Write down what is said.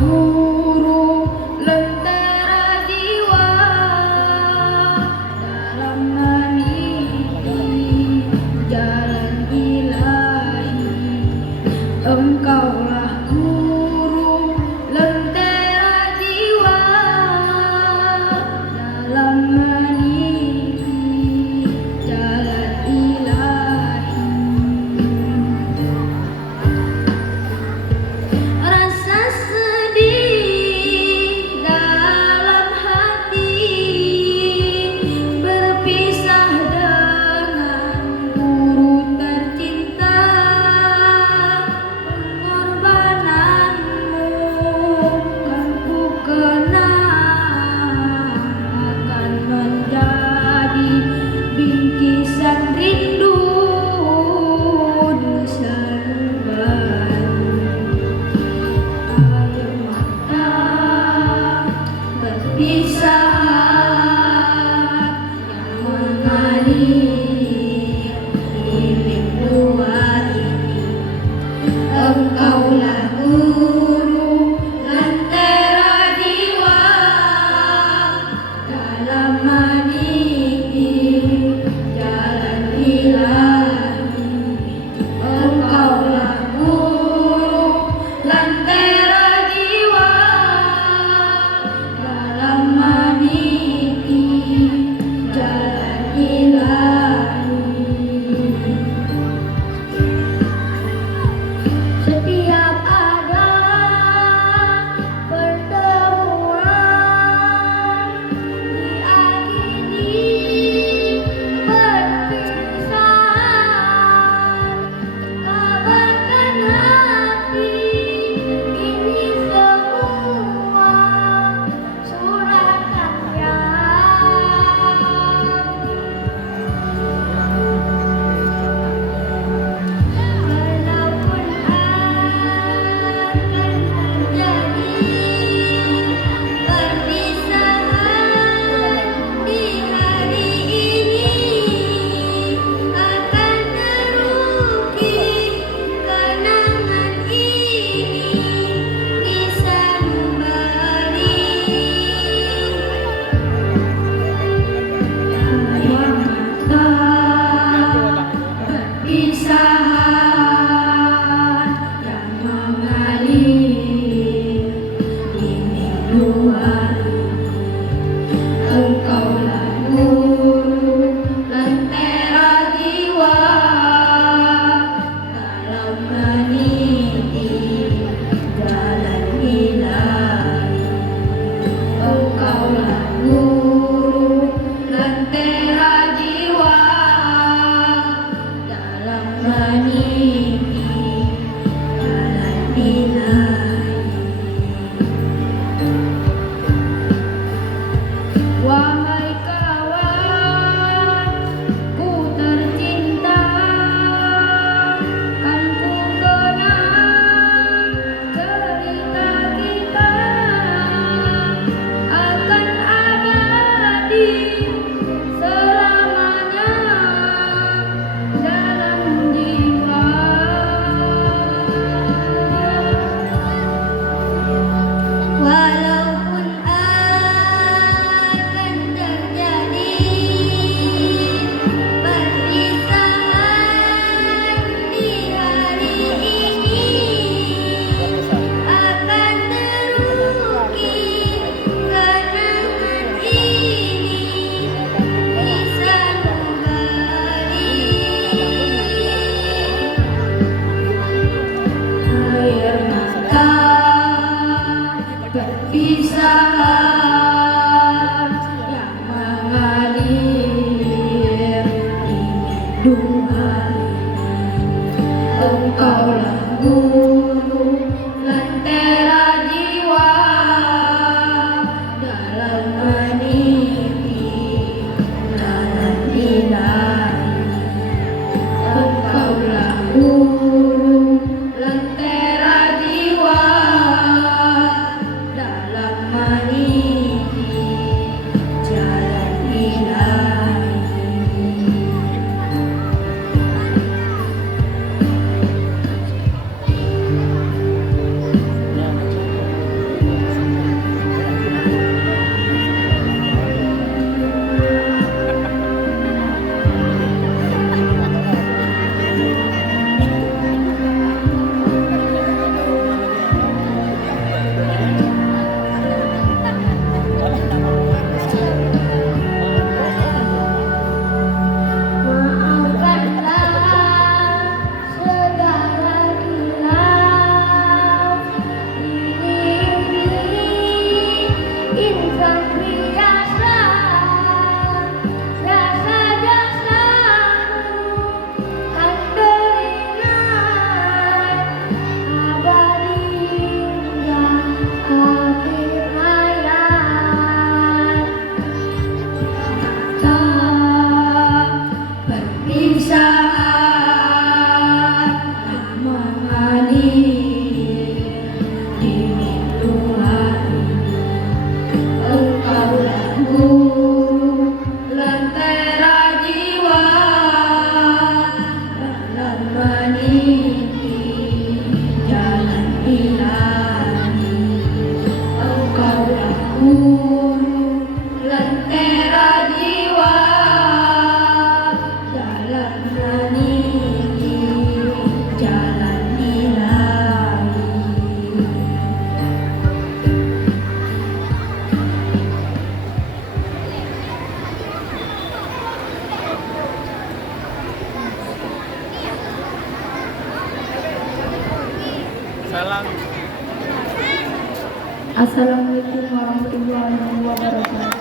guru lentera jiwa dalam meniti jalan ilahi. Engkaulah guru lentera jiwa dalam meniti jalan ilahi. Rasa sedih dalam hati berpisah dengan guru tercinta. Pengorbananmu kan ku kenang, akan menjadi bingkisan rindu di selebaran air mata perpisahan yang mengalir milik dua ini. Engkaulah guru lentera jiwa dalam meniti jalan ilahi. Engkaulah guru lentera jiwa dalam meniti jalan ilahi. Setiap ada pertemuan diakhiri perpisahan, kabarkan hati ini semua suratannya. Walaupun akan terjadi perpisahan di hari ini, akan terukir kenangan ini di sanubari. Air mata perpisahan yang mengalir ini dua ini. Engkaulah guru lentera jiwa dalam meniti jalan ilahi. Engkaulah guru lentera jiwa dalam meniti jalan ilahi. Wahai kawan ku tercinta, kan ku kenang cerita kita akan abadi selamanya dalam jiwa. diri Tuhan ini. Engkaulah guru lentera jiwa dalam meniti jalan ilahi. Engkaulah guru lentera jiwa dalam meniti jalan ilahi. Salam. Assalamualaikum warahmatullahi wabarakatuh.